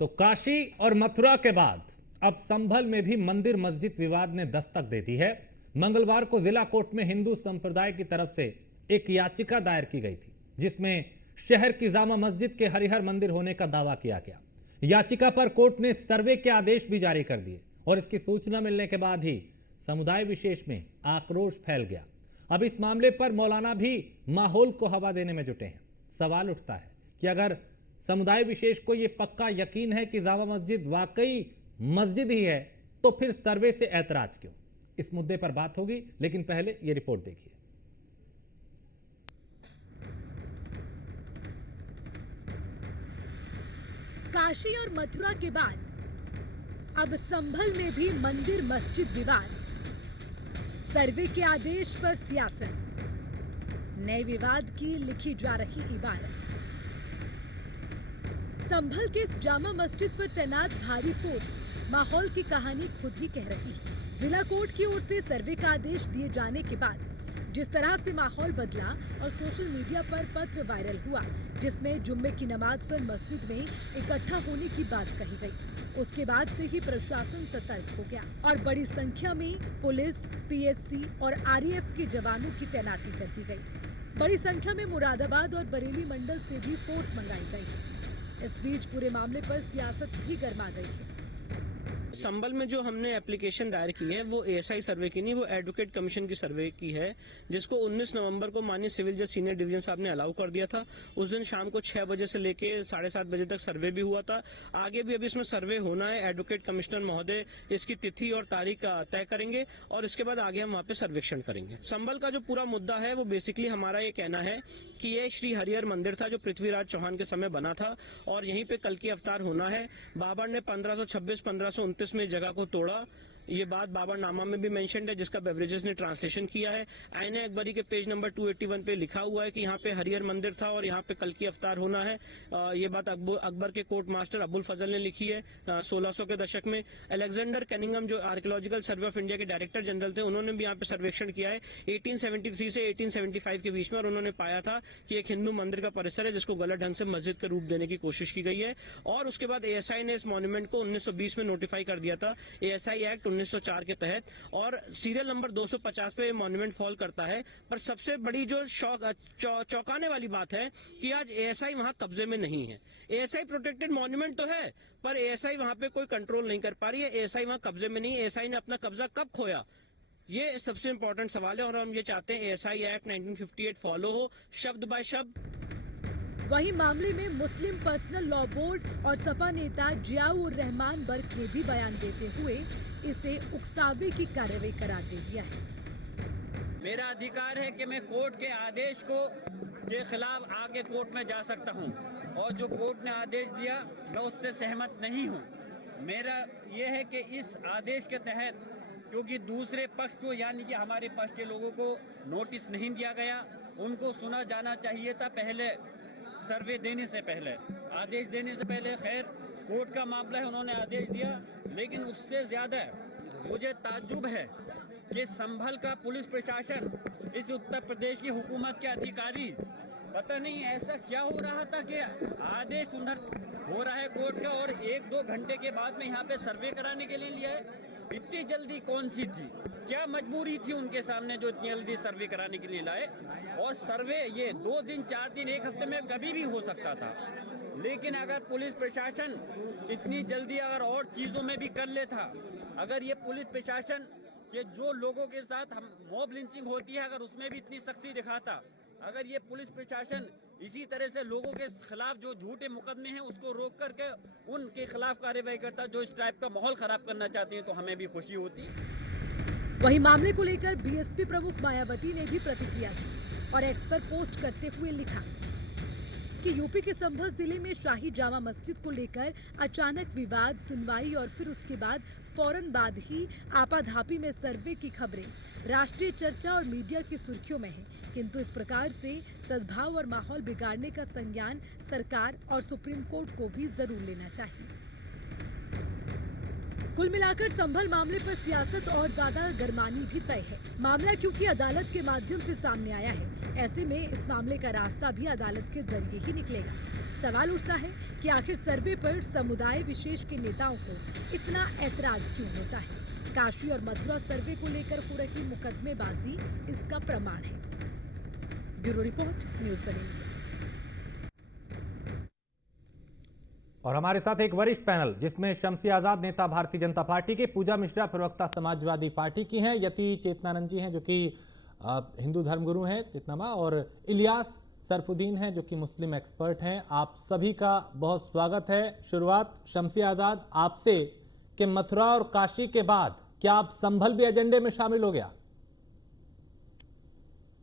तो काशी और मथुरा के बाद अब संभल में भी मंदिर मस्जिद विवाद ने दस्तक दे दी है। मंगलवार को जिला कोर्ट में हिंदू संप्रदाय की तरफ से एक याचिका दायर की गई थी, जिसमें शहर की जामा मस्जिद के हरिहर मंदिर होने का दावा किया गया। याचिका पर कोर्ट ने सर्वे के आदेश भी जारी कर दिए और इसकी सूचना मिलने के बाद ही समुदाय विशेष में आक्रोश फैल गया। अब इस मामले पर मौलाना भी माहौल को हवा देने में जुटे हैं। सवाल उठता है कि अगर समुदाय विशेष को यह पक्का यकीन है कि जामा मस्जिद वाकई मस्जिद ही है, तो फिर सर्वे से ऐतराज क्यों? इस मुद्दे पर बात होगी, लेकिन पहले यह रिपोर्ट देखिए। काशी और मथुरा के बाद अब संभल में भी मंदिर मस्जिद विवाद। सर्वे के आदेश पर सियासत, नए विवाद की लिखी जा रही इबारत। संभल के इस जामा मस्जिद पर तैनात भारी फोर्स माहौल की कहानी खुद ही कह रही है। जिला कोर्ट की ओर से सर्वे का आदेश दिए जाने के बाद जिस तरह से माहौल बदला और सोशल मीडिया पर पत्र वायरल हुआ, जिसमें जुम्मे की नमाज पर मस्जिद में इकट्ठा होने की बात कही गई, उसके बाद से ही प्रशासन सतर्क हो गया और बड़ी संख्या में पुलिस, पीएससी और आरएएफ के जवानों की तैनाती कर दी गई। बड़ी संख्या में मुरादाबाद और बरेली मंडल से भी फोर्स मंगाई गई। इस बीच पूरे मामले पर सियासत भी गर्मा गई है। संभल में जो हमने एप्लीकेशन दायर की है वो एएसआई सर्वे की नहीं, वो एडवोकेट कमीशन की सर्वे की है, जिसको 19 नवंबर को माननीय सिविल जज सीनियर डिवीजन साहब ने अलाउ कर दिया था। उस दिन शाम को 6 बजे से लेके 7:30 बजे तक सर्वे भी हुआ था। आगे भी अभी इसमें सर्वे होना है। एडवोकेट कमिश्नर महोदय इसकी तिथि और तारीख तय करेंगे और इसके बाद आगे हम वहाँ पे सर्वेक्षण करेंगे। संभल का जो पूरा मुद्दा है वो बेसिकली हमारा ये कहना है कि ये श्री हरिहर मंदिर था जो पृथ्वीराज चौहान के समय बना था और यहीं पे कल की अवतार होना है। बाबर ने 1526-1529 में जगह को तोड़ा। ये बात बाबरनामा में भी मेंशन्ड है, जिसका बेवरेजेस ने ट्रांसलेशन किया है। आईने अकबरी के पेज नंबर 281 पे लिखा हुआ है कि यहाँ पे हरिहर मंदिर था और यहाँ पे कल की अवतार होना है। ये बात अकबर के कोर्ट मास्टर अबुल फजल ने लिखी है 1600 के दशक में। अलेक्जेंडर कैनिंगम जो आर्कियोलॉजिकल सर्वे ऑफ इंडिया के डायरेक्टर जनरल थे, उन्होंने भी यहाँ पे सर्वेक्षण किया है 1873 से 1875 के बीच में, और उन्होंने पाया था कि एक हिंदू मंदिर का परिसर है जिसको गलत ढंग से मस्जिद का रूप देने की कोशिश की गई है। और उसके बाद एएसआई ने इस मॉन्यूमेंट को 1920 में नोटिफाई कर दिया था, एएसआई एक्ट 1904 के तहत, और सीरियल नंबर 250 पे मॉन्यूमेंट फॉल करता है। पर सबसे बड़ी जो चौंकाने वाली बात है कि आज एएसआई वहां कब्जे में नहीं है। एएसआई प्रोटेक्टेड मॉन्यूमेंट तो है, पर एएसआई वहां पे कोई कंट्रोल नहीं कर पा रही है। एएसआई वहां कब्जे में नहीं है। एएसआई ने अपना कब्जा कब खोया, ये सबसे इंपॉर्टेंट सवाल है। और हम ये चाहते हैं एएसआई एक्ट 1958 फॉलो हो, शब्द बाय शब्द। वहीं मामले में मुस्लिम पर्सनल लॉ बोर्ड और सपा नेता जियाउर रहमान बर्क ने भी बयान देते हुए इसे उकसावे की कार्रवाई करार दे दिया है। मेरा अधिकार है कि मैं कोर्ट के आदेश के खिलाफ आगे कोर्ट में जा सकता हूं, और जो कोर्ट ने आदेश दिया मैं उससे सहमत नहीं हूं। मेरा यह है कि इस आदेश के तहत, क्योंकि दूसरे पक्ष को यानी कि हमारे पक्ष के लोगों को नोटिस नहीं दिया गया, उनको सुना जाना चाहिए था पहले, सर्वे देने से पहले, आदेश देने से पहले। खैर कोर्ट का मामला है, उन्होंने आदेश दिया, लेकिन उससे ज्यादा मुझे ताज्जुब है कि संभल का पुलिस प्रशासन, इस उत्तर प्रदेश की हुकूमत के अधिकारी, पता नहीं ऐसा क्या हो रहा था कि आदेश उधर हो रहा है कोर्ट का और 1-2 घंटे के बाद में यहाँ पे सर्वे कराने के लिए लिया है। इतनी जल्दी कौन सी थी, क्या मजबूरी थी उनके सामने जो इतनी जल्दी सर्वे कराने के लिए लाए? और सर्वे ये 2 दिन 4 दिन 1 हफ्ते में कभी भी हो सकता था, लेकिन अगर पुलिस प्रशासन इतनी जल्दी अगर और चीजों में भी कर लेता, अगर ये पुलिस प्रशासन के जो लोगों के साथ हम मॉब लिंचिंग होती है अगर उसमें भी इतनी सख्ती दिखाता, अगर ये पुलिस प्रशासन इसी तरह से लोगों के खिलाफ जो झूठे मुकदमे हैं उसको रोक करके उनके खिलाफ कार्रवाई करता जो इस टाइप का माहौल खराब करना चाहते हैं, तो हमें भी खुशी होती। वहीं मामले को लेकर बीएसपी प्रमुख मायावती ने भी प्रतिक्रिया दी और एक्स पर पोस्ट करते हुए लिखा कि यूपी के संभल जिले में शाही जामा मस्जिद को लेकर अचानक विवाद, सुनवाई और फिर उसके बाद फौरन बाद ही आपाधापी में सर्वे की खबरें राष्ट्रीय चर्चा और मीडिया की सुर्खियों में है, किंतु इस प्रकार से सद्भाव और माहौल बिगाड़ने का संज्ञान सरकार और सुप्रीम कोर्ट को भी जरूर लेना चाहिए। कुल मिलाकर संभल मामले पर सियासत और ज्यादा गरमानी भी तय है। मामला क्योंकि अदालत के माध्यम से सामने आया है, ऐसे में इस मामले का रास्ता भी अदालत के जरिए ही निकलेगा। सवाल उठता है कि आखिर सर्वे पर समुदाय विशेष के नेताओं को इतना ऐतराज क्यों होता है। काशी और मथुरा सर्वे को लेकर हो रही मुकदमेबाजी इसका प्रमाण है। Bureau report, news 1 India. और हमारे साथ एक वरिष्ठ पैनल जिसमें शमसी आजाद नेता भारतीय जनता पार्टी के, पूजा मिश्रा प्रवक्ता समाजवादी पार्टी की हैं, यति चेतनानंद जी हैं जो कि हिंदू धर्मगुरु हैं चेतनामा, और इलियास सरफुद्दीन हैं जो कि मुस्लिम एक्सपर्ट हैं। आप सभी का बहुत स्वागत है। शुरुआत शमसी आजाद आपसे कि मथुरा और काशी के बाद क्या आप संभल भी एजेंडे में शामिल हो गया?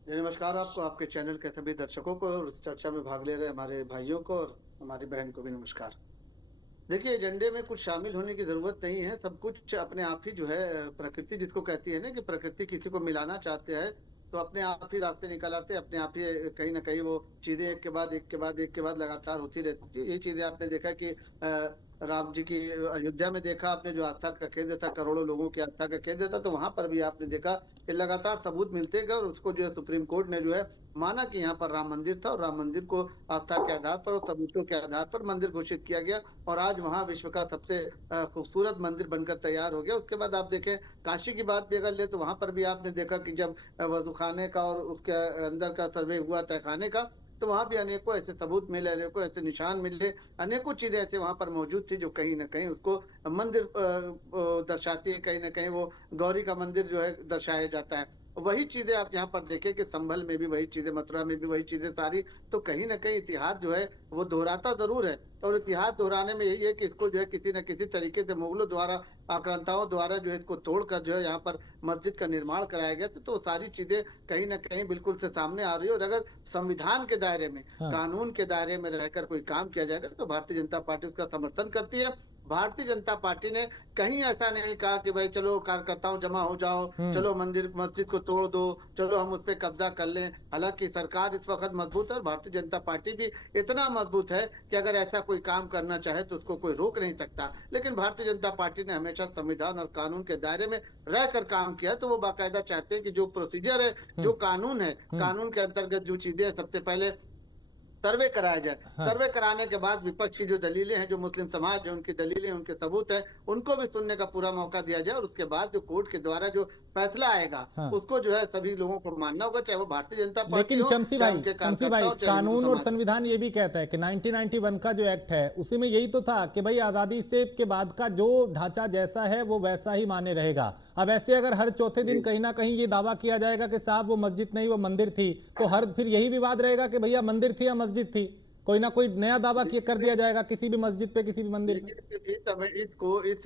नमस्कार आपको, आपके चैनल के सभी दर्शकों को और इस चर्चा में भाग ले रहे हमारे भाइयों को और हमारी बहन को भी नमस्कार। देखिए, एजेंडे में कुछ शामिल होने की जरूरत नहीं है। सब कुछ अपने आप ही जो है, प्रकृति जिसको कहती है ना कि प्रकृति किसी को मिलाना चाहते हैं तो अपने आप ही रास्ते निकल आते हैं, अपने आप ही कहीं ना कहीं वो चीजें एक के बाद एक के बाद एक के बाद लगातार होती रहती है। ये चीजें आपने देखा कि राम जी की अयोध्या में देखा आपने, जो आस्था का केंद्र था, करोड़ों लोगों की आस्था का केंद्र था, तो वहां पर भी आपने देखा कि लगातार सबूत मिलते गए और उसको जो है सुप्रीम कोर्ट ने जो है माना कि यहाँ पर राम मंदिर था और राम मंदिर को आस्था के आधार पर और सबूतों के आधार पर मंदिर घोषित किया गया और आज वहाँ विश्व का सबसे खूबसूरत मंदिर बनकर तैयार हो गया। उसके बाद आप देखें काशी की बात भी अगर ले तो वहां पर भी आपने देखा कि जब वजू खाने का और उसके अंदर का सर्वे हुआ तहखाने का, तो वहां भी अनेकों ऐसे सबूत मिले, अनेकों ऐसे निशान मिले, अनेकों चीजें ऐसे वहां पर मौजूद थी जो कहीं ना कहीं उसको मंदिर दर्शाती है, कहीं ना कहीं वो गौरी का मंदिर जो है दर्शाया जाता है। वही चीजें आप यहाँ पर देखें कि संभल में भी वही चीजें, मथुरा में भी वही चीजें सारी, तो कहीं ना कहीं इतिहास जो है वो दोहराता जरूर है और इतिहास दोहराने में यही है कि इसको जो है किसी न किसी तरीके से मुगलों द्वारा, आक्रांताओं द्वारा जो है इसको तोड़कर जो है यहाँ पर मस्जिद का निर्माण कराया गया। तो सारी चीजें कहीं ना कहीं बिल्कुल से सामने आ रही है और अगर संविधान के दायरे में, कानून के दायरे में रहकर कोई काम किया जाएगा तो भारतीय जनता पार्टी उसका समर्थन करती है। भारतीय जनता पार्टी ने कहीं ऐसा नहीं कहा कि भाई चलो कार्यकर्ताओं जमा हो जाओ, चलो मंदिर मस्जिद को तोड़ दो, चलो हम उस पर कब्जा कर लें। हालांकि सरकार इस वक्त मजबूत है और भारतीय जनता पार्टी भी इतना मजबूत है कि अगर ऐसा कोई काम करना चाहे तो उसको कोई रोक नहीं सकता। लेकिन भारतीय जनता पार्टी ने हमेशा संविधान और कानून के दायरे में रहकर काम किया, तो वो बाकायदा चाहते हैं कि जो प्रोसीजर है, जो कानून है, कानून के अंतर्गत जो चीजें, सबसे पहले सर्वे कराया जाए। सर्वे कराने के बाद विपक्ष की जो दलीलें हैं, जो मुस्लिम समाज है उनकी दलीलें, उनके सबूत है, उनको भी सुनने का पूरा मौका दिया जाए और उसके बाद जो कोर्ट के द्वारा जो फैसला आएगा उसको जो है सभी लोगों को मानना होगा, चाहे वो भारतीय जनता पार्टी लेकिन हो, शमसी भाई कानून और संविधान ये भी कहता है कि 1991 का जो एक्ट है उसी में यही तो था कि भाई आजादी से के बाद का जो ढांचा जैसा है वो वैसा ही माने रहेगा। अब ऐसे अगर हर चौथे दिन कहीं ना कहीं ये दावा किया जाएगा कि साहब वो मस्जिद नहीं वो मंदिर थी, तो हर फिर यही विवाद रहेगा कि भैया मंदिर थी या मस्जिद थी, कोई ना कोई नया दावा कर दिया जाएगा किसी भी मस्जिद पे, किसी भी मंदिर पे। इसको इस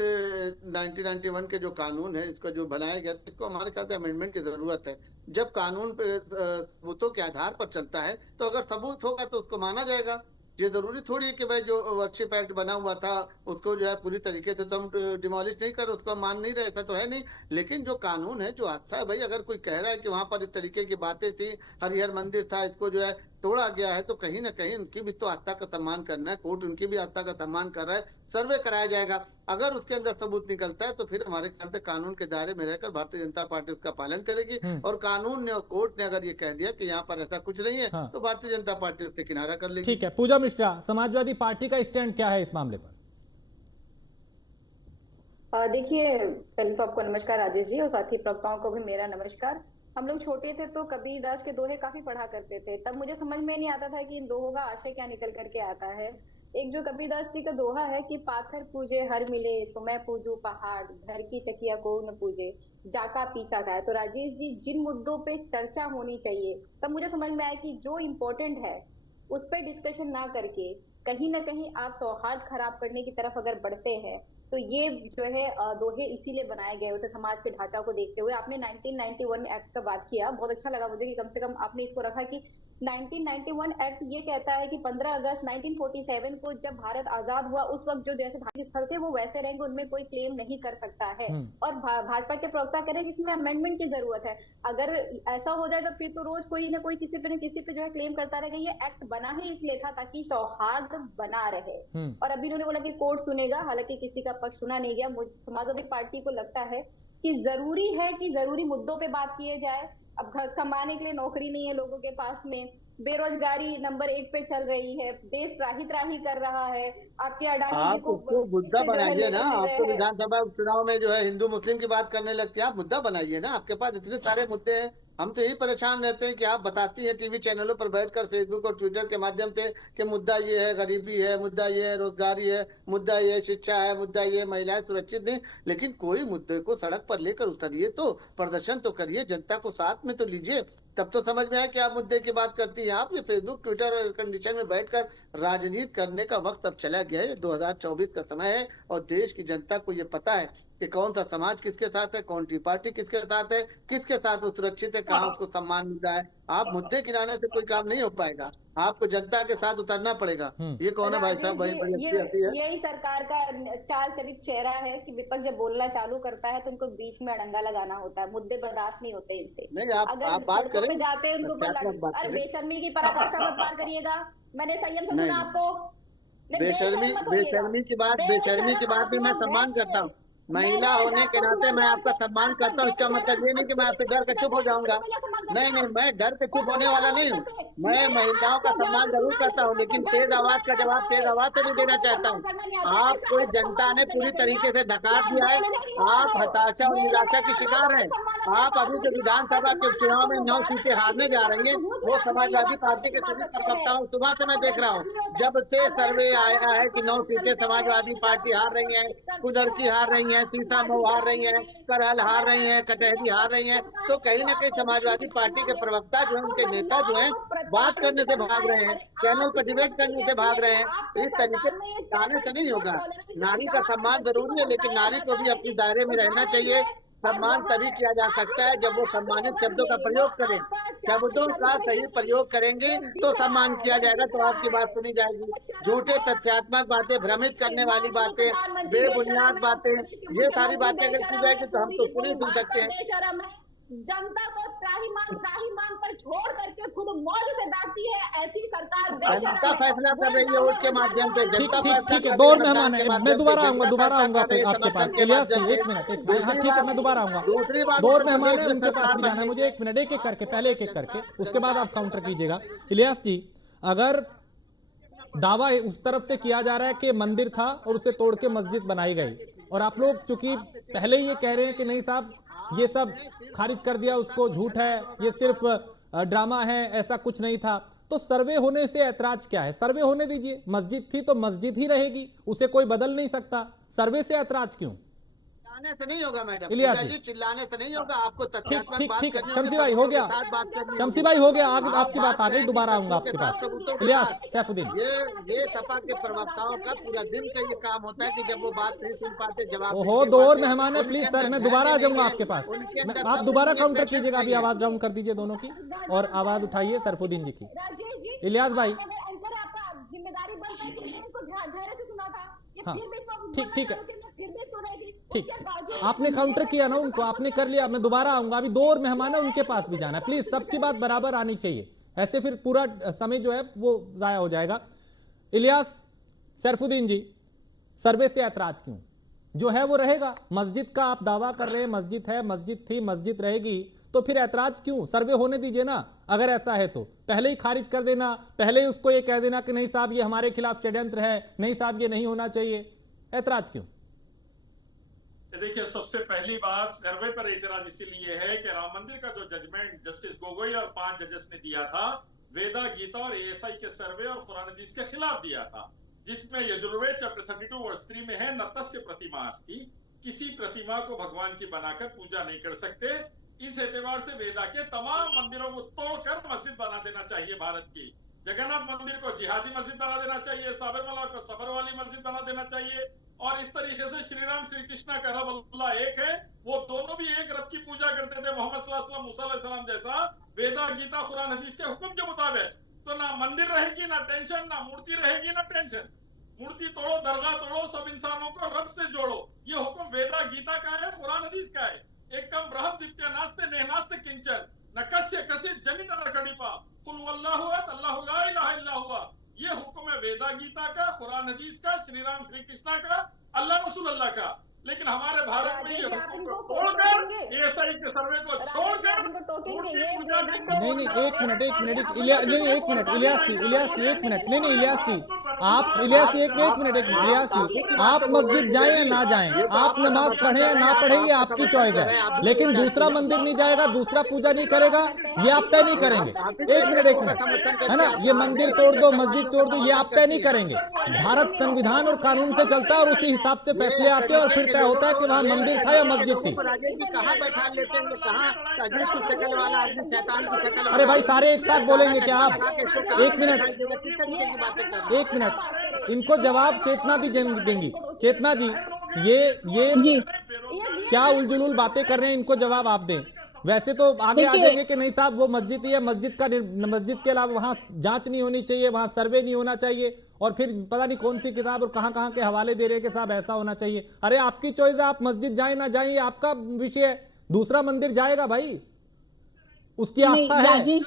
1991 के जो कानून है, इसका जो बनाया गया, इसको हमारे ख्याल से अमेंडमेंट की जरूरत है। जब कानून पे सबूतों के आधार पर चलता है तो अगर सबूत होगा तो उसको माना जाएगा। ये जरूरी थोड़ी है कि भाई जो वर्कशिप एक्ट बना हुआ था उसको जो है पूरी तरीके से तो हम डिमोलिश नहीं कर, उसको हम मान नहीं रहे, ऐसा तो है नहीं। लेकिन जो कानून है, जो आस्था है, भाई अगर कोई कह रहा है कि वहां पर इस तरीके की बातें थी, हरिहर मंदिर था, इसको जो है तोड़ा गया है, तो कहीं ना कहीं उनकी भी तो आस्था का सम्मान करना है। कोर्ट उनकी भी आस्था का सम्मान कर रहा है। सर्वे कराया जाएगा, अगर उसके अंदर सबूत निकलता है तो फिर हमारे ख्याल से कानून के दायरे में रहकर भारतीय जनता पार्टी उसका पालन करेगी और कानून ने और कोर्ट ने अगर ये कह दिया कि यहाँ पर ऐसा कुछ नहीं है तो भारतीय जनता पार्टी उससे किनारा कर लेगी। ठीक है, पूजा मिश्रा, समाजवादी पार्टी का स्टैंड क्या है इस मामले पर? देखिए, पहले तो आपको नमस्कार राजेश जी, और साथी प्रवक्ताओं को भी मेरा नमस्कार। हम लोग छोटे थे तो कबीरदास के दोहे काफी पढ़ा करते थे, तब मुझे समझ में नहीं आता था कि इन दोहों का आशय क्या निकल करके आता है। एक जो कबीरदास जी का दोहा है कि पाथर पूजे हर मिले तो मैं पूजू पहाड़, घर की चकिया को न पूजे जाका पीसा का है। तो राजेश जी, जिन मुद्दों पे चर्चा होनी चाहिए, तब मुझे समझ में आया कि जो इम्पोर्टेंट है उस पर डिस्कशन ना करके कहीं ना कहीं आप सौहार्द खराब करने की तरफ अगर बढ़ते हैं, तो ये जो है दोहे इसीलिए बनाए गए होते समाज के ढांचा को देखते हुए। आपने 1991 एक्ट का बात किया, बहुत अच्छा लगा मुझे कि कम से कम आपने इसको रखा कि 1991 एक्ट ये कहता है कि 15 अगस्त 1947 को जब भारत आजाद हुआ उस वक्त जो जैसे धार्मिक स्थल थे वो वैसे रहेंगे, उनमें कोई क्लेम नहीं कर सकता है। और भाजपा के प्रवक्ता कह रहे हैं कि इसमें अमेंडमेंट की जरूरत है। अगर ऐसा हो जाएगा फिर तो रोज कोई ना कोई किसी पे न किसी पे जो है क्लेम करता रहेगा। ये एक्ट बना ही इसलिए था ताकि सौहार्द बना रहे। और अभी उन्होंने बोला कि कोर्ट सुनेगा, हालांकि किसी का पक्ष सुना नहीं गया। समाजवादी पार्टी को लगता है कि जरूरी है कि जरूरी मुद्दों पे बात किए जाए। अब घर कमाने के लिए नौकरी नहीं है लोगों के पास में, बेरोजगारी नंबर 1 पे चल रही है, देश त्राही त्राही कर रहा है, आपके अडानी जी आप को उसको मुद्दा से जो है बनाइए ना। लेकर फिर आप तो रहे हैं। विधानसभा उपचुनाव में जो है हिंदू मुस्लिम की बात करने लगते हैं। आप मुद्दा बनाइए ना, आपके पास इतने सारे मुद्दे हैं। हम तो यही परेशान रहते हैं कि आप बताती हैं टीवी चैनलों पर बैठकर, फेसबुक और ट्विटर के माध्यम से, कि मुद्दा ये है, गरीबी है, मुद्दा ये है, रोजगारी है, मुद्दा ये है, शिक्षा है, मुद्दा ये है, महिलाएं सुरक्षित नहीं। लेकिन कोई मुद्दे को सड़क पर लेकर उतरिए, तो प्रदर्शन तो करिए, जनता को साथ में तो लीजिए, तब तो समझ में आए कि आप मुद्दे की बात करती हैं। आप ये फेसबुक ट्विटर और कंडीशन में बैठकर राजनीति करने का वक्त अब चला गया है। 2024 का समय है और देश की जनता को ये पता है कि कौन सा समाज किसके साथ है, कौन सी पार्टी किसके साथ है, किसके साथ वो सुरक्षित है, कहाँ उसको सम्मान मिल रहा है। आप मुद्दे गिराने से कोई काम नहीं हो पाएगा, आपको जनता के साथ उतरना पड़ेगा। ये कौन है भाई साहब? भाई बड़ी अच्छी हंसी है। यही सरकार का चाल चलित चेहरा है कि विपक्ष जब बोलना चालू करता है तो उनको बीच में अड़ंगा लगाना होता है, मुद्दे बर्दाश्त नहीं होते इनसे। नहीं, आप अगर बात सड़कों करें, पे जाते हैं उनको तथ्यात्मक बात अरे करें। बेशर्मी की पराकाष्ठा मत पार करिएगा। मैंने संयम से नहीं सुना नहीं, आपको। नहीं, बेशर्मी बेशर्म मत होइएगा। बेशर्मी की बेशर्म बात आप भी मैं लोग सम्मान हैं। करता हूँ। महिला मैंने होने के आपको नाते मैं सुना आपका के सम्मान आपका करता हूँ। इसका मतलब ये नहीं कि मैं आपसे डर के चुप हो जाऊंगा। नहीं, मैं डर के चुप होने वाला नहीं हूँ। मैं महिलाओं का सम्मान जरूर करता हूँ, लेकिन तेज आवाज का जवाब तेज आवाज से भी देना चाहता हूँ। आप कोई, जनता ने पूरी तरीके से नकार दिया है। आप हताशा और निराशा की शिकार हैं। आप अभी जो विधानसभा के चुनाव में 9 सीटें हारने जा रही हैं, वो समाजवादी पार्टी के सभी कार्यकर्ताओं, सुबह से मैं देख रहा हूँ, जब से सर्वे आया है कि 9 सीटें समाजवादी पार्टी हार रही है, कुदर की हार रही है, सीतामऊ हार रही है, करहल हार रही है, कटहरी हार रही है, तो कहीं ना कहीं समाजवादी पार्टी के प्रवक्ता जो है, उनके नेता जो है, बात करने से भाग रहे हैं, चैनल पर डिबेट करने से भाग रहे हैं। इस तरीके जाने से नहीं होगा। नारी का सम्मान जरूरी है, लेकिन नारी को भी अपने दायरे में रहना चाहिए। सम्मान तभी किया जा सकता है जब वो सम्मानित शब्दों का प्रयोग करें। शब्दों का सही प्रयोग करेंगे तो सम्मान किया जाएगा, तो आपकी बात सुनी जाएगी। झूठे तथ्यात्मक बातें, भ्रमित करने वाली बातें, बेबुनियाद बातें, ये सारी बातें अगर की जाएगी तो हम तो पूरी सुन सकते हैं। जनता को त्राहिमाम पर छोड़ करके खुद मौज से बैठती है, ऐसी सरकार जनता फैसला कर रही है वोट के माध्यम से। ठीक जनता ठीक फैसला ठीक है, कर दो रही और है मेहमान मतदान है, के मैं माध्यम दोबारा से। आऊंगा जनता फैसला कर रही है आपके पास। समर्थन के इलियास माध्यम जी से। एक मिनट, दूसरी ठीक है, बात, मैं दोबारा आऊंगा। दूसरी बात, दो और उत्तर मेहमान प्रदेश है, में उनके पास सरकार भी जाना है बदली। मुझे। एक मिनट, एक एक करके, पहले एक एक करके, उसके बाद आप काउंटर कीजिएगा। इलियास जी, अगर दावा उस तरफ से किया जा रहा है कि मंदिर था और उसे तोड़ के मस्जिद बनाई गई, और आप लोग चूंकि पहले ही ये कह रहे हैं कि नहीं साहब ये सब खारिज कर दिया, उसको झूठ है, ये सिर्फ ड्रामा है, ऐसा कुछ नहीं था, तो सर्वे होने से ऐतराज क्या है? सर्वे होने दीजिए, मस्जिद थी तो मस्जिद ही रहेगी, उसे कोई बदल नहीं सकता, सर्वे से ऐतराज क्यों? चिल्लाने से नहीं होगा मैडम, इलियास पूजा जी, जी, चिल्लाने से नहीं होगा। आपको ठीक तथ्यात्मक ठीक बात ठीक है, करनी होगी, शमसी भाई हो गया, सबूतों के साथ बात करनी शमसी होगी। भाई हो गया, आप आपकी बात आ गई, करेंगे दोबारा आऊंगा तथ्यों के आपके साथ, पास। सबूतों के इलियास साथ। सैफुद्दीन, ये सपा के प्रवक्ताओं का पूरा दिन का ये काम होता है कि जब वो बात नहीं सुन पाते, जवाब नहीं ओहो, दे दो और पाते, मेहमान है, उनके प्लीज सर, अंदर मैं दोबारा आ धैर्य जाऊंगा नहीं आपके है, पास। उनके अंदर आप सब्र दोबारा नहीं है, काउंटर पेशेंस कीजिएगा, अभी नहीं है। आवाज डाउन कर दीजिए दोनों की, और आवाज उठाइए सरफुद्दीन जी की। राजेश जी, इलियास भाई, अगर एंकर आपका जिम्मेदारी बनता है कि मैंने इनको धैर्य से सुना था, ये हाँ, फिर भी इसको ठीक ठीक है, बोलना चालू किया, मैं फिर भी सुन रही थी, ठीक, उसके बावजूद आपने काउंटर किया ना उनको, आपने कर लिया, मैं दोबारा आऊंगा। अभी दो और मेहमान है, उनके पास भी जाना है, प्लीज सबकी बात बराबर आनी चाहिए, ऐसे फिर पूरा समय जो है वो जाया हो जाएगा। इलियास सरफुद्दीन जी, सर्वे से ऐतराज क्यों? जो है वो रहेगा, मस्जिद का आप दावा कर रहे हैं, मस्जिद है, मस्जिद थी, मस्जिद रहेगी, तो फिर ऐतराज क्यों? सर्वे होने दीजिए ना। अगर ऐसा है तो पहले ही खारिज कर देना, पहले ही उसको ये कह देना कि नहीं साहब ये हमारे खिलाफ षड्यंत्र है, नहीं साहब ये नहीं होना चाहिए, ऐतराज क्यों? देखिए, सबसे पहली बात, सर्वे पर एतराज इसीलिए है कि राम मंदिर का जो जजमेंट जस्टिस गोगोई और 5 जजेस ने दिया था, वेदा, गीता और एएसआई के सर्वे और कुरान हदीस के खिलाफ दिया था, जिसमें यजुर्वेद चैप्टर 32 वर्स 3 में है, न तस्य प्रतिमा अस्ति, किसी प्रतिमा को भगवान की बनाकर पूजा नहीं कर सकते। इस एतबार से वेदा के तमाम मंदिरों को तोड़कर मस्जिद बना देना चाहिए। भारत की जगन्नाथ मंदिर को जिहादी मस्जिद बना देना चाहिए, साबरमला को सबर वाली मस्जिद बना देना चाहिए, और इस तरीके से श्री राम श्री कृष्णा का रब अल्लाह एक है, वो दोनों भी एक रब की पूजा करते थे, मोहम्मद सल्लल्लाहु अलैहि वसल्लम, मूसा अलैहि सलाम जैसा, वेदा, गीता, कुरान हदीस के हुक्म के मुताबिक। तो ना मंदिर रहेगी ना टेंशन, ना मूर्ति रहेगी ना टेंशन। मूर्ति तोड़ो, दरगाह तोड़ो, सब इंसानों को रब से जोड़ो, ये हुक्म वेदा गीता का है, कुरान हदीस का है। एकम ब्रह्म द्वितीय नास्ते नेहनास्ते किंचन न कस्य कसित जनित न कडिपा कुल वल्लाहु अहद अल्लाहु ला इलाहा इल्ला हुवा। ये हुक्म है वेदा गीता का, कुरान हदीस का, श्री राम श्री कृष्णा का, अल्लाह रसूल अल्लाह का। लेकिन हमारे भारत में ये राजेश जी, आप इनको छोड़कर टोकेंगे? एएसआई के सर्वे को राजेश जी, छोड़कर आप इनको टोकेंगे? ये नहीं नहीं एक मिनट इलियास नहीं नहीं, एक मिनट इलियास जी एक मिनट नहीं नहीं इलियास जी आप इलियास जी एक मिनट इलियास जी आप मस्जिद जाएं या ना जाएं, आप नमाज पढ़ें या ना पढ़ें ये आपकी चॉइस है, लेकिन दूसरा मंदिर नहीं जाएगा, दूसरा पूजा नहीं करेगा, ये आप तय नहीं करेंगे। एक मिनट है ना, ये मंदिर तोड़ दो मस्जिद तोड़ दो ये आप तय नहीं करेंगे। भारत संविधान और कानून से चलता है और उसी हिसाब से फैसले आते हैं और फिर तय होता है कि वहाँ मंदिर था या मस्जिद थी। राजेश जी कहाँ बैठा लेते हैं, कहाँ अजीब की शक्ल वाला आदमी, शैतान की शक्ल वाला। अरे भाई सारे एक साथ बोलेंगे क्या आप? एक मिनट एक मिनट इनको जवाब चेतना दी देंगी। चेतना जी ये क्या उलझुल बातें कर रहे हैं, इनको जवाब आप दें। वैसे तो आगे आ जाएंगे कि नहीं साहब वो मस्जिद ही है, मस्जिद के अलावा वहाँ जांच नहीं होनी चाहिए, वहाँ सर्वे नहीं होना चाहिए, और फिर पता नहीं कौन सी किताब और कहाँ कहाँ के हवाले दे रहे हैं कि साहब ऐसा होना चाहिए। अरे आपकी चॉइस है, आप मस्जिद जाए ना जाए आपका विषय है, दूसरा मंदिर जाएगा भाई, उसकी आस्था है। राजेश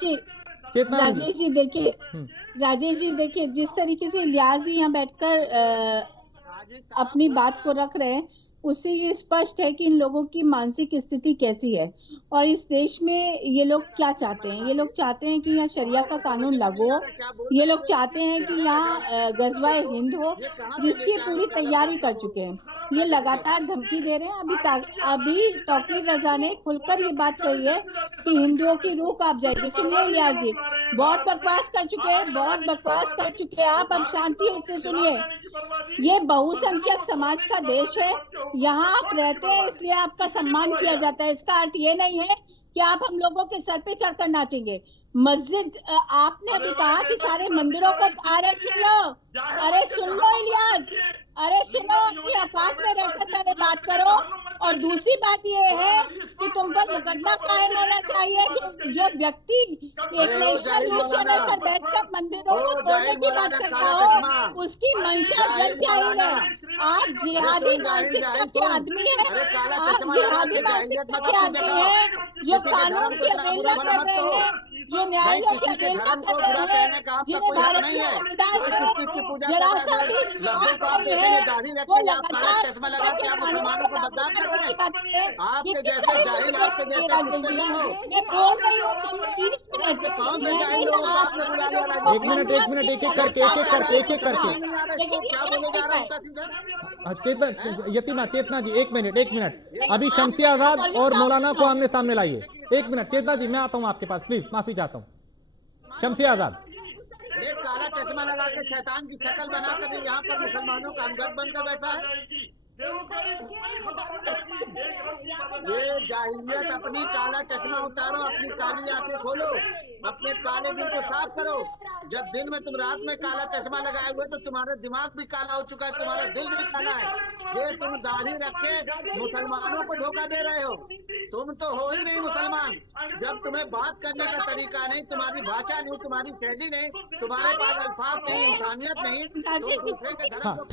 जी देखिए राजेश जी देखिए, जिस तरीके से इलियास जी यहाँ बैठकर अपनी बात को रख रहे हैं उससे ये स्पष्ट है कि इन लोगों की मानसिक स्थिति कैसी है और इस देश में ये लोग क्या चाहते हैं। ये लोग चाहते हैं कि यहाँ शरिया का कानून लागू हो, ये लोग चाहते हैं कि यहाँ गजवाए हिंद हो, जिसकी पूरी तैयारी कर चुके हैं। ये लगातार धमकी दे रहे हैं। अभी तौकीर रजा ने खुलकर ये बात कही है कि हिंदुओं की रूह कांप जाएगी। सुनिए इलियास जी, बहुत बकवास कर चुके हैं, बहुत बकवास कर चुके हैं आप, अब शांति उससे सुनिए। ये बहुसंख्यक समाज का देश है, यहाँ आप रहते हैं इसलिए आपका सम्मान किया जाता है। इसका अर्थ ये नहीं है कि आप हम लोगों के सर पे चढ़कर नाचेंगे। मस्जिद आपने अभी कहा कि सारे मंदिरों को, अरे सुन लो इलियास, अरे सुनो, अपनी औकात में रहकर पहले बात करो। और दूसरी बात ये है कि तुम पर मुकदमा कायम होना चाहिए। जो व्यक्ति एक नेशनल न्यूज चैनल पर बैठकर मंदिरों को तोड़ने की बात करता हो, उसकी मंशा जग जाहिर है। आप जिहादी मानसिकता के आदमी हैं, आप जिहादी मानसिकता के आदमी हैं जो कानून की अवहेलना कर रहे हैं, जो न्यायालयों की अवहेलना कर रहे हैं, जिन्हें भारतीय संविधान पर जरा सा भी विश्वास नहीं है, वो लगातार मुसलमानों को बदनाम कर रहे हैं। ये किस तरह से राजेश जी, मैं बोल रही हूँ 30 मिनट, एक मिनट एक एक करके चेतना जी एक मिनट अभी शमसी आजाद और मौलाना को आमने सामने लाइए। एक मिनट चेतना जी, मैं आता हूँ आपके पास, प्लीज माफी चाहता हूँ। शमसी आजाद, एक काला चश्मा लगा के शैतान की शक्ल बनाकर यहाँ पर मुसलमानों का हमदर्द बनकर बैठा है। ये जाहिलियत, अपनी काला चश्मा उतारो, अपनी काली आंखें खोलो, अपने काले दिल को साफ करो। जब दिन में तुम रात में काला चश्मा लगाए हुए तो तुम्हारा दिमाग भी काला हो चुका है, तुम्हारा दिल भी काला है। ये तुम दाढ़ी रखे मुसलमानों को धोखा दे रहे हो। तुम तो हो ही नहीं मुसलमान। जब तुम्हें बात करने का तरीका नहीं, तुम्हारी भाषा नहीं, तुम्हारी शैली नहीं, तुम्हारे पास अल्फाज नहीं, इंसानियत नहीं, तो दूसरे के धर्म हाँ को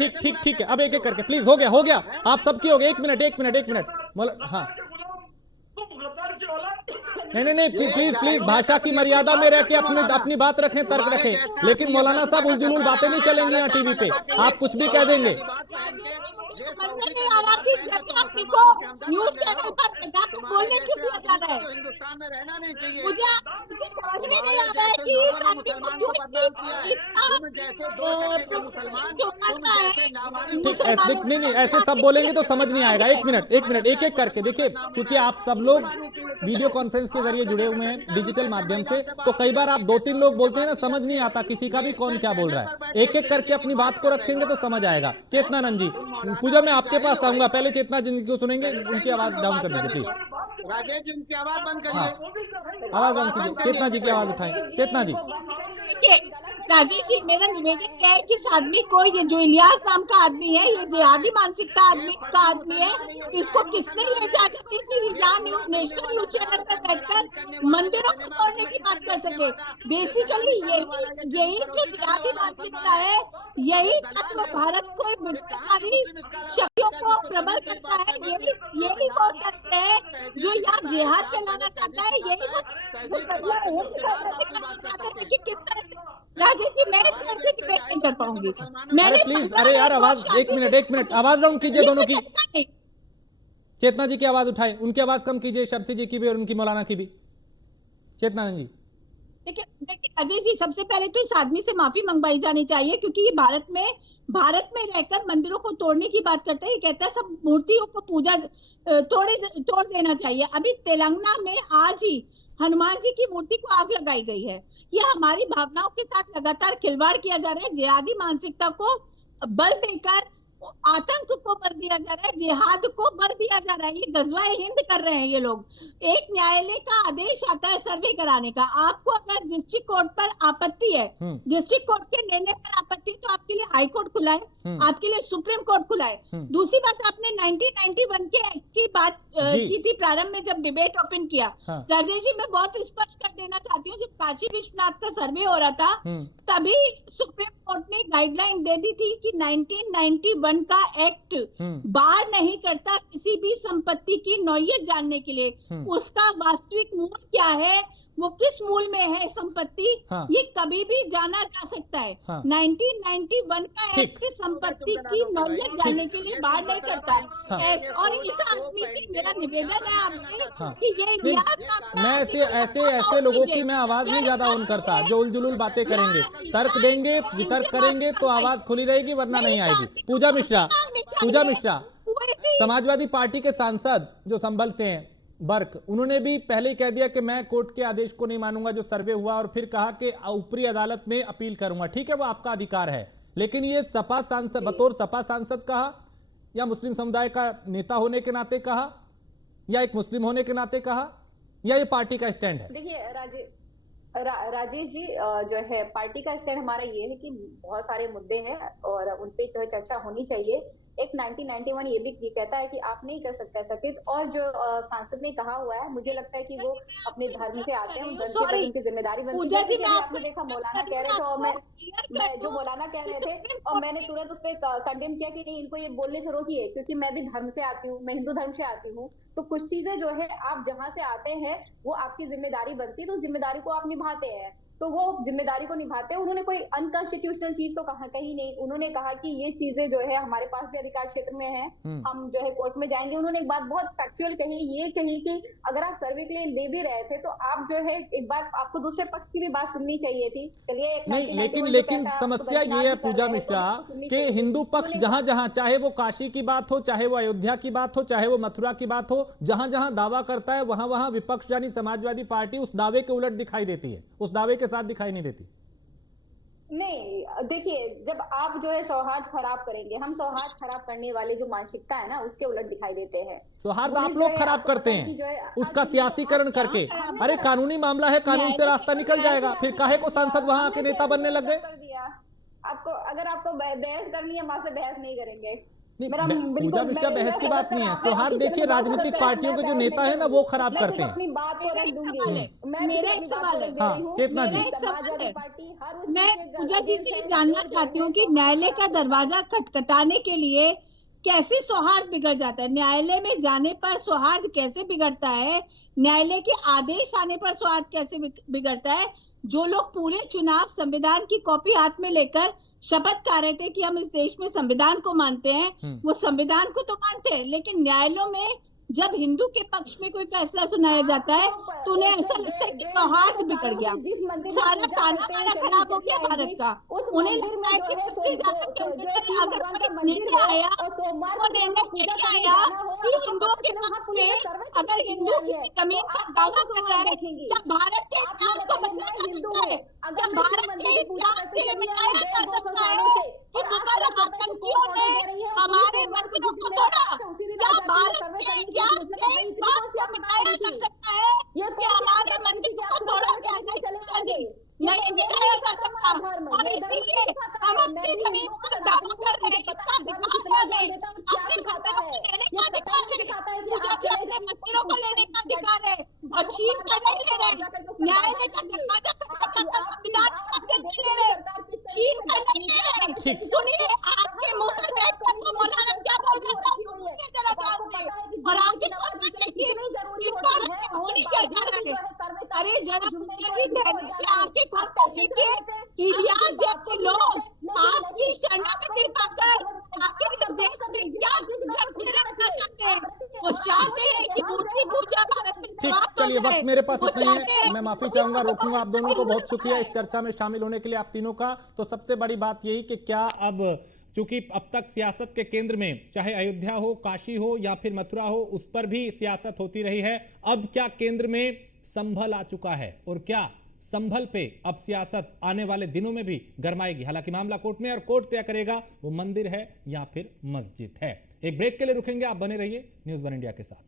ठीक है, अब एक एक करके प्लीज, हो गया आप सबकी हो गए। एक मिनट हाँ नहीं प्लीज भाषा की मर्यादा में रह के अपनी बात रखें, तर्क रखें। लेकिन मौलाना साहब उलझुल बातें नहीं चलेंगी यहाँ टीवी पे, आप कुछ भी कह देंगे। न्यूज चैनल पर जाकर बोलने क्यों दिया जा रहा है? हिंदुस्तान में रहना नहीं चाहिए। मुझे समझ में नहीं आ रहा है कि नहीं ऐसे सब बोलेंगे तो समझ नहीं आएगा। एक मिनट एक एक करके देखिए, क्योंकि आप सब लोग वीडियो कॉन्फ्रेंस के जरिए जुड़े हुए हैं डिजिटल माध्यम से, तो कई बार आप 2-3 लोग बोलते हैं ना, समझ नहीं आता किसी का भी कौन क्या बोल रहा है। एक एक करके अपनी बात को रखेंगे तो समझ आएगा। चेतना नंद जी, पूजा मैं आपके पास आऊंगा, पहले चेतना जी को सुनेंगे, उनकी आवाज डाउन कर दीजिए प्लीज। राजेश जी उनकी आवाज बंद करिए। हाँ आवाज बंद कीजिए, चेतना जी की आवाज उठाएं। चेतना जी, राजेश जी, मेरा निवेदन यह है कि इस आदमी को, ये जो इलियास नाम का आदमी है, ये जिहादी मानसिकता आदमी है, इसको किसने ये इजाजत दी कि नेशनल न्यूज चैनल पर बैठकर मंदिरों को तोड़ने की बात कर सके? बेसिकली यही जो जिहादी मानसिकता है, यही तत्व भारत को विनाशकारी शक्तियों को प्रबल करता है। यही वो तत्व है जो यहाँ जिहाद फैलाना चाहता है। यही वो कि किस तरह से, राजेश जी, मैं इस तरह से डिबेट नहीं कर पाऊंगी। अरे प्लीज, अरे यार आवाज, एक मिनट आवाज डाउन कीजिए दोनों की। चेतना जी की आवाज उठाए, उनकी आवाज कम कीजिए, शमसी जी की भी और उनकी मौलाना की भी। चेतना जी देखिए अजय जी, सबसे पहले तो इस आदमी से माफी मंगवाई जानी चाहिए, क्योंकि ये भारत में रहकर मंदिरों को तोड़ने की बात करता है। ये कहता है सब मूर्तियों को पूजा तोड़ देना चाहिए। अभी तेलंगाना में आज ही हनुमान जी की मूर्ति को आग लगाई गई है। ये हमारी भावनाओं के साथ लगातार खिलवाड़ किया जा रहा है। जिहादी मानसिकता को बल देकर आतंक को बल दिया जा रहा है, जिहाद को बल दिया जा रहा है। ये गजवाए हिंद कर रहे हैं ये लोग। एक न्यायालय का आदेश आता है सर्वे कराने का। आपको अगर डिस्ट्रिक्ट कोर्ट पर आपत्ति है, डिस्ट्रिक्ट कोर्ट के निर्णय पर आपत्ति, तो आपके लिए हाई कोर्ट खुला है, आपके लिए सुप्रीम कोर्ट खुला है। दूसरी बात, आपने 1991 के एक्ट की बात की थी प्रारंभ में जब डिबेट ओपन किया। राजेश जी, मैं बहुत स्पष्ट कर देना चाहती हूँ, जब काशी विश्वनाथ का सर्वे हो रहा था तभी सुप्रीम कोर्ट ने गाइडलाइन दे दी थी कि 1991 का एक्ट बार नहीं करता किसी भी संपत्ति की नौयत जानने के लिए। उसका वास्तविक मूल क्या है, वो किस मूल में है संपत्ति, ये कभी भी जाना जा सकता है। 1991 का एक्ट संपत्ति की नौयत जानने के लिए बार नहीं करता है। और इस आदमी से मेरा निवेदन है आपसे कि ये मैं ऐसे लोगों की मैं आवाज नहीं ज्यादा ऑन करता जो उलझुल बातें करेंगे, तर्क देंगे, वितर्क करेंगे तो आवाज खुली रहेगी, वरना नहीं आएगी। पूजा मिश्रा समाजवादी पार्टी के सांसद जो संभल से हैं, बर्क, उन्होंने भी पहले ही कह दिया कि मैं कोर्ट के आदेश को नहीं मानूंगा जो सर्वे हुआ, और फिर कहा कि ऊपरी अदालत में अपील करूंगा। ठीक है, वो आपका अधिकार है, लेकिन ये सपा सांसद, बतौर सपा सांसद कहा, या मुस्लिम समुदाय का नेता होने के नाते कहा, या एक मुस्लिम होने के नाते कहा, या ये पार्टी का स्टैंड है? देखिए राजेश जी, जो है पार्टी का स्टैंड हमारा ये है कि बहुत सारे मुद्दे हैं और उन पे जो है चर्चा होनी चाहिए। एक 1991 ये भी कहता है कि आप नहीं कर सकते ऐसा चीज, और जो सांसद ने कहा हुआ है, मुझे लगता है कि वो अपने धर्म से आते हैं, उन धर्म के उनकी जिम्मेदारी बनती है। कि आपने देखा मौलाना कह रहे थे, और मैं जो मौलाना कह रहे थे, और मैंने तुरंत उस पर कंडेम किया कि नहीं, इनको ये बोलने से रोकिए, क्योंकि मैं भी धर्म से आती हूँ, मैं हिंदू धर्म से आती हूँ। तो कुछ चीजें जो है आप जहाँ से आते हैं वो आपकी जिम्मेदारी बनती है, तो जिम्मेदारी को आप निभाते हैं, तो वो जिम्मेदारी को निभाते हैं। उन्होंने कोई अनकॉन्स्टिट्यूशनल चीज तो कहा कहीं नहीं। उन्होंने कहा कि ये चीजें जो है हमारे पास भी अधिकार क्षेत्र में है, हम जो है कोर्ट में जाएंगे। उन्होंने एक बात बहुत फैक्चुअल कही, ये कही कि अगर आप सर्वे के लिए ले भी रहे थे तो आप जो है एक बार आपको दूसरे पक्ष की भी बात सुननी चाहिए थी। चलिए नहीं, लेकिन समस्या ये है पूजा मिश्रा कि हिंदू पक्ष जहां जहां, चाहे वो काशी की बात हो, चाहे वो अयोध्या की बात हो, चाहे वो मथुरा की बात हो, जहां जहां दावा करता है वहां वहां विपक्ष यानी समाजवादी पार्टी उस दावे के उलट दिखाई देती है, उस दावे के साथ दिखाई नहीं देती। नहीं, देखिए, जब आप जो है सौहार्द खराब करेंगे, हम सौहार्द खराब करने वाले जो मानसिकता है ना, उसके उलट दिखाई देते हैं। सौहार्द आप लोग खराब करते हैं उसका सियासीकरण करके। अरे कानूनी मामला है, कानून से रास्ता निकल जाएगा, फिर काहे को सांसद वहां आके नेता बनने लग गए? आपको अगर आपको बहस करनी है, वहां से बहस नहीं करेंगे। पूजा मिश्रा, बहस की बात नहीं है। सौहार्द देखिए, राजनीतिक पार्टियों के जो नेता है ना, वो खराब करते हैं। अपनी बात को रख दूंगी। मेरा एक सवाल है, चेतना जी, मैं पूजा जी से जानना चाहती हूँ कि न्यायालय का दरवाजा खटखटाने के लिए कैसे सौहार्द बिगड़ जाता है? न्यायालय में जाने पर सौहार्द कैसे बिगड़ता है? न्यायालय के आदेश आने पर सौहार्द कैसे बिगड़ता है? जो लोग पूरे चुनाव संविधान की कॉपी हाथ में लेकर शपथ खा रहे थे कि हम इस देश में संविधान को मानते हैं, वो संविधान को तो मानते हैं, लेकिन न्यायालयों में जब हिंदू के पक्ष में कोई फैसला सुनाया जाता है तो उन्हें ऐसा लगता है कि सौहार्द बिगड़ गया, सारा ताना बाना खराब हो गया भारत का। उन्हें लगता है कि सबसे ज्यादा कंप्यूटर अगर कोई निर्णय आया, वो निर्णय कैसे आया कि हिंदुओं के पक्ष में अगर हिंदू की जमीन का दावा कर रहा है, क्या भारत के इतिहास को बदला जा सकता है? क्या भारत के इतिहास के लिए मिटाया जा सकता है कि मुगल आतंकियों ने हमारे मंदिरों को तोड़ा? क्या भारत के इतिहास से इस बात को मिटाया जा सकता है कि हमारे मंदिरों को तोड़ा गया? नहीं मिटाया जा सकता, और इसीलिए हम अपनी जमीन पर दावा कर रहे हैं। इसका अधिकार है, हमें अपने मंदिरों को लेने का अधिकार है, पूजा जी अपने मंदिरों को लेने का अधिकार है, और चीज का नहीं ले रहे, न्यायालय का दरवाजा खटखटाकर संविधान का अध्यक्ष ले रहे, चीज का नहीं ले रहे। सुनिए, आपके मुंह पर बैठकर तो मौलाना क्या बोल रहा था, सुनिए जरा ध्यान से, और आगे कौन देखिए इस बार होनी क्या जा रहा है। अरे जरा पूजा जी धैर्य से आगे देखिए कि इलियास जैसे लोग आपकी शरणागति पाकर आखिर इस देश में क्या रखना चाहते हैं, वो चाहते हैं कि मूर्ति पूजा भारत में ठीक, समाप्त हो चलिए जाए। वक्त मेरे पास वो इतना ही चाहते है, हैं मैं माफी कि चाहूंगा, भारत रोकूंगा आप दोनों को। बहुत शुक्रिया इस है। चर्चा में शामिल होने के लिए आप तीनों का। तो सबसे बड़ी बात यही कि क्या अब चूंकि अब तक सियासत के केंद्र में चाहे अयोध्या हो, काशी हो या फिर मथुरा हो, उस पर भी सियासत होती रही है, अब क्या केंद्र में संभल आ चुका है और क्या संभल पे अब सियासत आने वाले दिनों में भी गरमाएगी? हालांकि मामला कोर्ट में और कोर्ट तय करेगा वो मंदिर है या फिर मस्जिद है। एक ब्रेक के लिए रुकेंगे, आप बने रहिए न्यूज़ वन इंडिया के साथ।